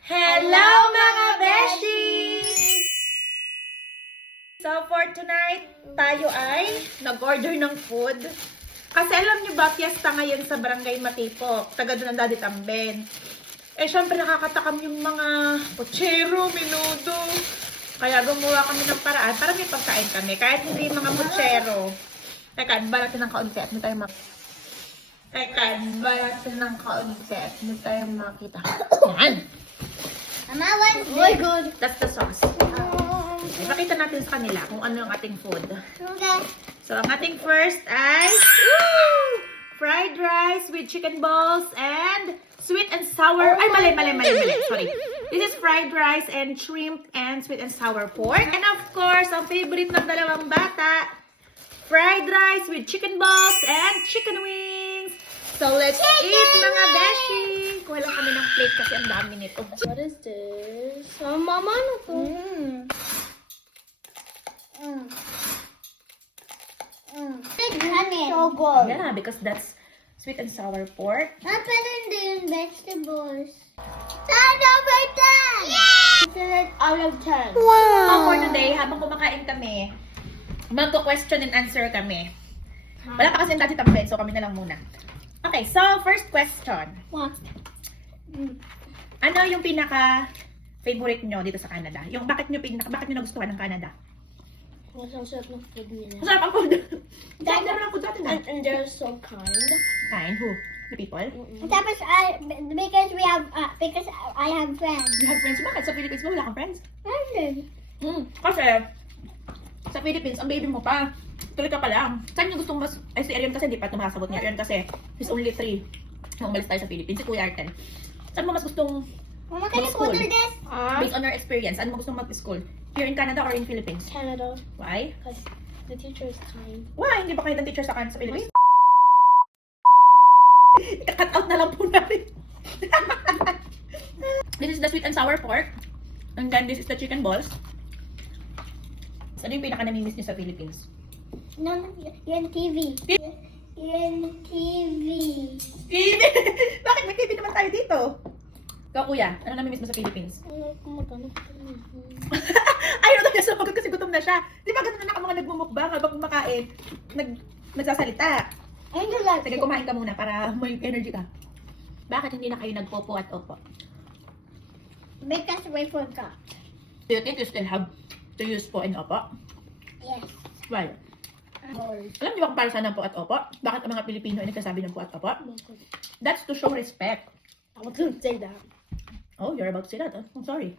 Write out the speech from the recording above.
Hello mga beshi! So for tonight, tayo ay nag-order ng food. Kasi alam niyo ba, fiesta ngayon sa Barangay Matipok, taga doon ang Daddy Tamben. Eh syempre nakakatakam yung mga puchero, menudo. Kaya gumawa kami ng paraan para may pagkain kami. Kahit hindi yung mga puchero. Teka, ba natin ng kaunti at hindi tayo makita. Yan! Mama, what? Oh my God. That's the sauce. Ipakita natin sa kanila kung ano yung ating food. Okay. So, ang ating first ay fried rice with chicken balls and sweet and sour. Ay, mali. Sorry. This is fried rice and shrimp and sweet and sour pork. And of course, ang favorite ng dalawang bata, fried rice with chicken balls and chicken wings. So, let's eat mga beshi. Kuha lang kami ng plate kasi ang dami nito. What is this? Mama, ano to? So good. Yeah, because that's sweet and sour pork. Not better than vegetables. 10/10! Yeah! Out of 10. So for today, habang kumakain kami, magko-question and answer kami. Wala pa kasi ang dati tampen, so kami na lang muna. Okay, so first question. What? Ano yung pinaka-favorite nyo dito sa Canada? Yung bakit nyo nagustuhan ng Canada? Ang sarap ng food nila. Masarap ang food. Dahil naman ang food natin na. And they're so kind. Kind? Who? The people? Tapos, because I have friends. You have friends? Bakit? Sa Philippines mo wala kang friends? Kasi, sa Philippines, ang baby mo pa. Tuloy ka pa lang. Saan yung gustong mas... Ay, si Arion kasi hindi pa tumakasabot niya. Arion kasi, he's only 3. Nung umalis tayo sa Philippines. Si Kuya Arten. Saan mo mas gustong Mama, can you Mag-school. order this? based on your experience, saan mo gustong mag-school? Here in Canada or in Philippines? Canada. Why? Because the teacher is kind. Why? Hindi ba kayo ng teacher sa Canada sa Philippines? Cut out na lang po natin. This is the sweet and sour pork. And then this is the chicken balls. Ano yung pinaka-namimiss niyo sa Philippines? No, yan TV. Yan TV. TV! Bakit may TV naman tayo dito? Ikaw kuya, ano namimiss mo sa Philippines? Ayaw na niya sumagot kasi gutom na siya. Di ba ganun na mga nagmumukbang habang kumakain, nagsasalita. I don't like Sige, kumain ka muna para may energy ka. Bakit hindi na kayo nagpopo at opo? Because we forgot. Do you think you still have to use po and opo? Yes. Why? Alam niyo ba kung para saan ang po at opo? Bakit ang mga Pilipino ay nagsasabi ng po at opo? That's to show respect. I was gonna say that. Oh, you're about to say that. Oh, I'm sorry.